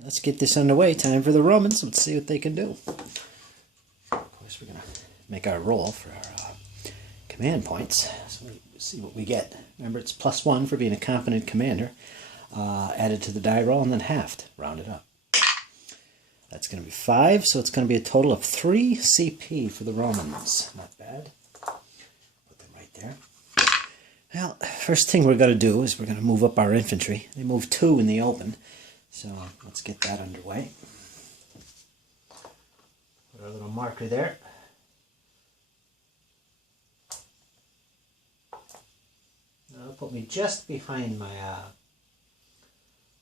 Let's get this underway. Time for the Romans. Let's see what they can do. Of course, we're going to make our roll for our command points. So let's see what we get. Remember, it's +1 for being a competent commander. Added to the die roll and then halved. Rounded up. That's going to be 5, so it's going to be a total of 3 CP for the Romans. Not bad. Put them right there. Well, first thing we're going to do is we're going to move up our infantry. They move 2 in the open, so let's get that underway. Put our little marker there. That'll put me just behind my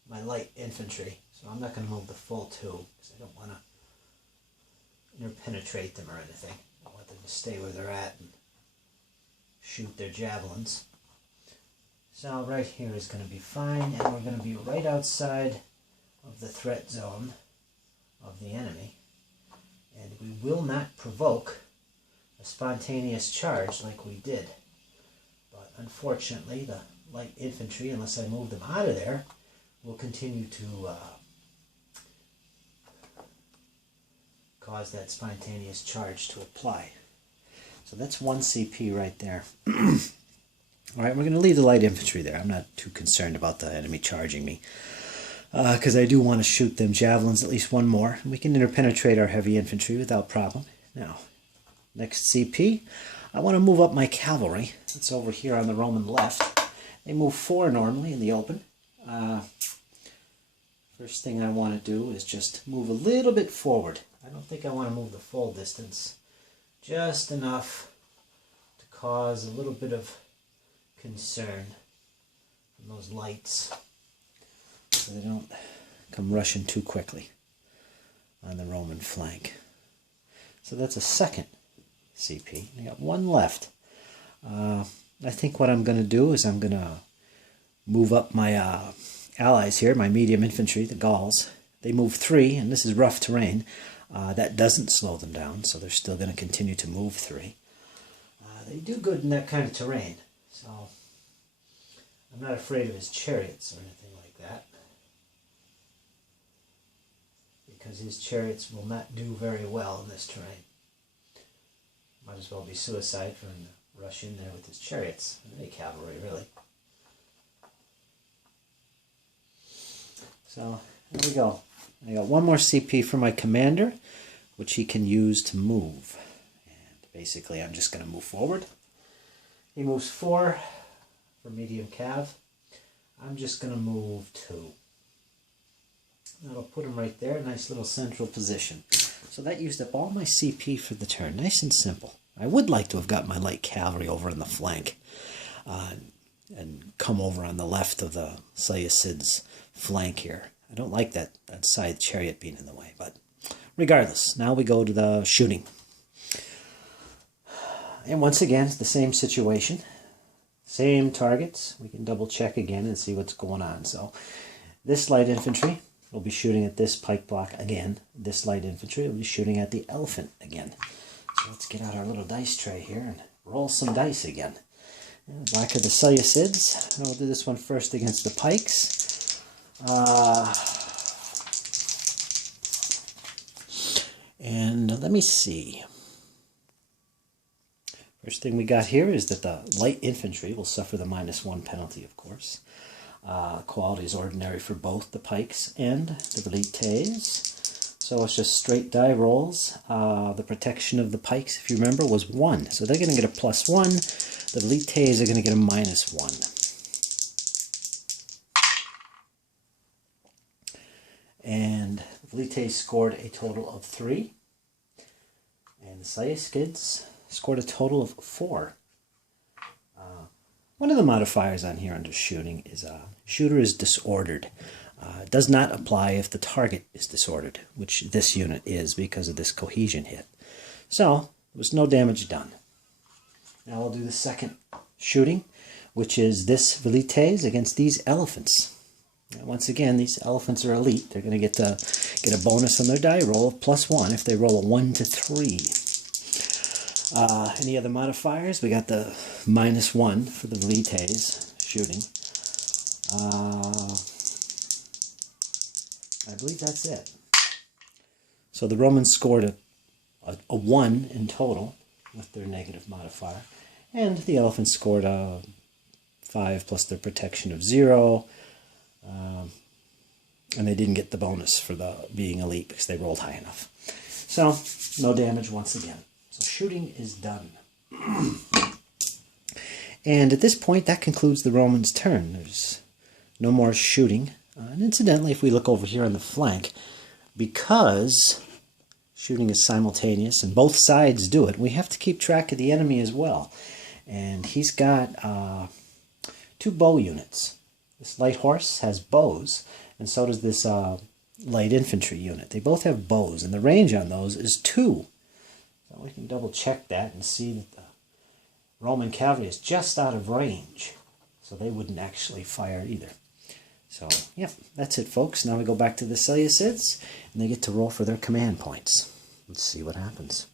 my light infantry, so I'm not going to move the full 2 because I don't want to interpenetrate them or anything. I want them to stay where they're at and shoot their javelins. So right here is going to be fine, and we're going to be right outside of the threat zone of the enemy, and we will not provoke a spontaneous charge like we did. But unfortunately, the light infantry, unless I move them out of there, will continue to cause that spontaneous charge to apply. So that's 1 CP right there. Alright, we're going to leave the light infantry there. I'm not too concerned about the enemy charging me, because I do want to shoot them javelins at least 1 more. We can interpenetrate our heavy infantry without problem. Now, next CP, I want to move up my cavalry. It's over here on the Roman left. They move 4 normally in the open. First thing I want to do is just move a little bit forward. I don't think I want to move the full distance. Just enough to cause a little bit of concern from those lights so they don't come rushing too quickly on the Roman flank. So that's a second CP. I got 1 left. I think what I'm going to do is I'm going to move up my allies here, my medium infantry, the Gauls. They move 3, and this is rough terrain. That doesn't slow them down, so they're still going to continue to move 3. They do good in that kind of terrain, so I'm not afraid of his chariots or anything like that, because his chariots will not do very well in this terrain. Might as well be suicide for him to rush in there with his chariots. Any cavalry, really. So, there we go. I got 1 more CP for my commander, which he can use to move. And basically, I'm just going to move forward. He moves 4 for medium cav. I'm just going to move 2. That'll put him right there, nice little central position. So that used up all my CP for the turn. Nice and simple. I would like to have got my light cavalry over on the flank and come over on the left of the Seleucids' flank here. I don't like that side chariot being in the way, but regardless, now we go to the shooting. And once again, it's the same situation. Same targets. We can double check again and see what's going on. So this light infantry will be shooting at this pike block again. This light infantry will be shooting at the elephant again. So let's get out our little dice tray here and roll some dice again. Back of the Seleucids. I'll do this one first against the pikes. And let me see. First thing we got here is that the light infantry will suffer the -1 penalty, of course. Quality is ordinary for both the pikes and the velites. So it's just straight die rolls. The protection of the pikes, if you remember, was 1. So they're going to get a +1. The velites are going to get a -1. And the velites scored a total of 3. And the Seleucids scored a total of 4. One of the modifiers on here under shooting is shooter is disordered. It does not apply if the target is disordered, which this unit is because of this cohesion hit. So, there was no damage done. Now we'll do the second shooting, which is this velites against these elephants. Now, once again, these elephants are elite. They're going to get a bonus on their die roll of +1 if they roll a 1 to 3. Any other modifiers? We got the -1 for the velites shooting. I believe that's it. So the Romans scored a 1 in total with their negative modifier. And the elephants scored a 5 plus their protection of 0. And they didn't get the bonus for the being elite because they rolled high enough. So, no damage once again. So shooting is done. And at this point, that concludes the Romans' turn. There's no more shooting. And incidentally, if we look over here on the flank, because shooting is simultaneous and both sides do it, we have to keep track of the enemy as well. And he's got 2 bow units. This light horse has bows, and so does this light infantry unit. They both have bows, and the range on those is 2. So we can double check that and see that the Roman cavalry is just out of range. So they wouldn't actually fire either. So, yeah, that's it, folks. Now we go back to the Seleucids, and they get to roll for their command points. Let's see what happens.